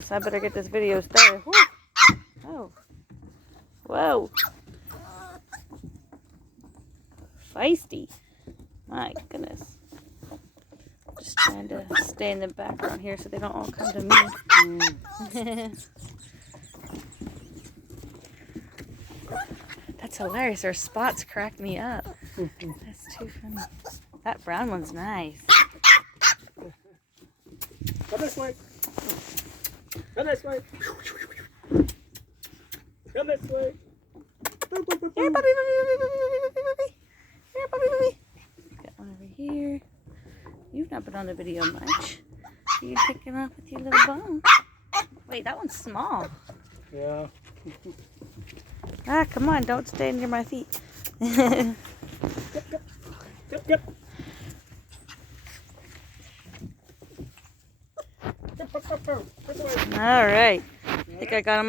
So I better get this video started. Woo. Oh. Whoa. Feisty. My goodness. Just trying to stay in the background here so they don't all come to me. That's hilarious. Their spots crack me up. That's too funny. That brown one's nice. Come this way. Come this way. Come this way. Here, puppy, puppy. Here, puppy. Got one over here. You've not been on the video much. You're picking up with your little bone. Wait, that one's small. Yeah. Ah, come on, don't stay near my feet. Yep. All right. I think I got him.